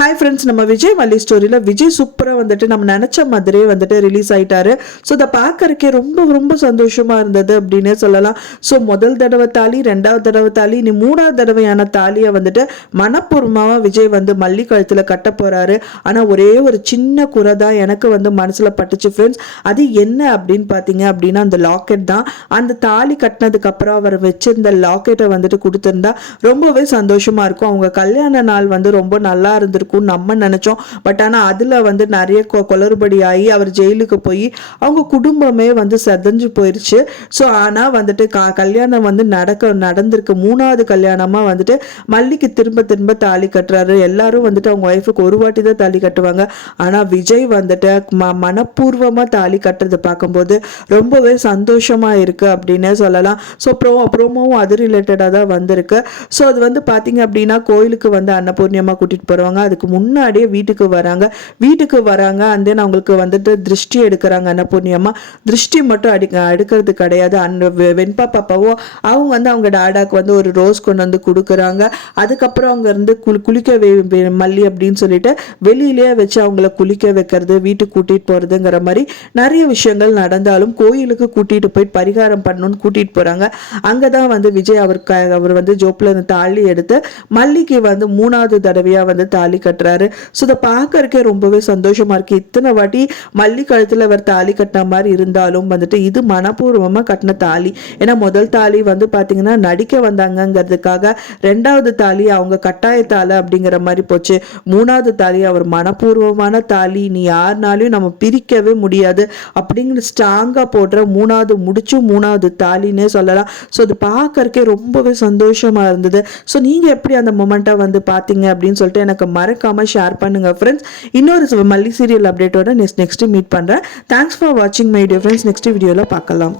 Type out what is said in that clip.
Hi friends நம்ம விஜய் மல்லி ஸ்டோரியில் விஜய் சூப்பராக வந்துட்டு நம்ம நினச்ச மாதிரியே வந்துட்டு ரிலீஸ் ஆகிட்டாரு ஸோ அதை பார்க்கறக்கே ரொம்ப ரொம்ப சந்தோஷமாக இருந்தது அப்படின்னே சொல்லலாம். ஸோ முதல் தடவை தாலி ரெண்டாவது தடவை தாலி நீ மூணாவது தடவையான தாலியை வந்துட்டு மனப்பூர்வமாக விஜய் வந்து மல்லி கழுத்தில் கட்ட போகிறாரு ஆனால் ஒரே ஒரு சின்ன குறை தான் எனக்கு வந்து மனசில் பட்டுச்சு ஃப்ரெண்ட்ஸ் அது என்ன அப்படின்னு பார்த்தீங்க அப்படின்னா அந்த லாக்கெட் தான். அந்த தாலி கட்டினதுக்கப்புறம் அவர் வச்சிருந்த லாக்கெட்டை வந்துட்டு கொடுத்துருந்தா ரொம்பவே சந்தோஷமாக இருக்கும். அவங்க கல்யாண நாள் வந்து ரொம்ப நல்லா இருந்திருக்கும். நம்ம நினச்சோம். பட் ஆனால் அதில் வந்து நிறைய கொ- குளறுபடி ஆகி அவர் ஜெயிலுக்கு போய் அவங்க குடும்பமே வந்து செதஞ்சு போயிடுச்சு ஸோ ஆனால் வந்துட்டு கா கல்யாணம் வந்து நடக்க நடந்திருக்கு. மூணாவது கல்யாணமாக வந்துட்டு மல்லிக்கு திரும்ப திரும்ப தாலி கட்டுறாரு. எல்லாரும் வந்துட்டு அவங்க ஒய்ஃபுக்கு ஒரு வாட்டி தான் தாலி கட்டுவாங்க. ஆனால் விஜய் வந்துட்டு ம மனப்பூர்வமாக தாலி கட்டுறதை பார்க்கும்போது ரொம்பவே சந்தோஷமாக இருக்குது அப்படின்னே சொல்லலாம். ஸோ ப்ரோ ப்ரோமோவும் அது ரிலேட்டடாக தான் வந்திருக்கு. ஸோ அது வந்து பார்த்தீங்க அப்படின்னா கோயிலுக்கு வந்து அன்னபூர்ணியமாக கூட்டிகிட்டு போகிறவங்க அதுக்கு முன்னாடியே வீட்டுக்கு வராங்க. வீட்டுக்கு வராங்க. அண்ட் தென் அவங்களுக்கு வந்துட்டு திருஷ்டி எடுக்கிறாங்க அன்னபூர்ணியமாக திருஷ்டி மட்டும் அடி எடுக்கிறது கிடையாது. அந்த வெ- வெண்பா பாப்பாவோ அவங்க வந்து அவங்க டாடாக்கு வந்து ஒரு ரோஸ் கொண்டு வந்து கொடுக்குறாங்க. அதுக்கப்புறம் அவங்க இருந்து குளி குளிக்க வே மல்லி அப்படின்னு சொல்லிட்டு வெளியிலேயே வச்சு அவங்கள குளிக்க வைக்கிறது வீட்டுக்கு கூட்டிகிட்டு போகிறதுங்கிற மாதிரி நிறைய விஷயங்கள் நடந்தாலும் கோயிலுக்கு கூட்டிகிட்டு போய் பரிகாரம் பண்ணணும்னு கூட்டிகிட்டு போகிறாங்க அங்கே தான் வந்து விஜய் அவர் அவர் வந்து ஜோப்பில் இருந்து தாலி எடுத்து மல்லிக்கு வந்து மூணாவது தடவையாக வந்து தாலி கட்டுறாரு. ஸோ இதை பார்க்கறக்கே ரொம்பவே சந்தோஷமா இருக்கு. இத்தனை வாட்டி மல்லி கழுத்தில் அவர் தாலி கட்டின மாதிரி இருந்தாலும் வந்துட்டு இது மனப்பூர்வமாக கட்டின தாலி. ஏன்னா முதல் தாலி வந்து பார்த்தீங்கன்னா நடிக்க வந்தாங்கங்கிறதுக்காக ரெண்டாவது தாலி அவங்க கட்டாயத்தால அப்படிங்கிற மாதிரி போச்சு. மூணாவது தாலி அவர் மனப்பூர்வமான தாலி. நீ யாருனாலையும் நம்ம பிரிக்கவே முடியாது. அப்படிங்கிற ஸ்ட்ராங்காக போடுற மூணாவது முடிச்சும் மூணாவது தாலின்னே சொல்லலாம். ஸோ அது பார்க்கறக்கே ரொம்பவே சந்தோஷமா இருந்தது. ஸோ நீங்கள் எப்படி அந்த மொமெண்ட்டை வந்து பார்த்தீங்க அப்படின்னு சொல்லிட்டு எனக்கு மறக்க மறக்காம ஷேர் பண்ணுங்க ஃப்ரெண்ட்ஸ் இன்னொரு மல்லி சீரியல் அப்டேட்டோட நெக்ஸ்ட் நெக்ஸ்ட் மீட் பண்ணுறேன் தேங்க்ஸ் ஃபார் வாட்சிங் மை டியர் ஃப்ரெண்ட்ஸ் நெக்ஸ்ட் வீடியோவில் பார்க்கலாம்.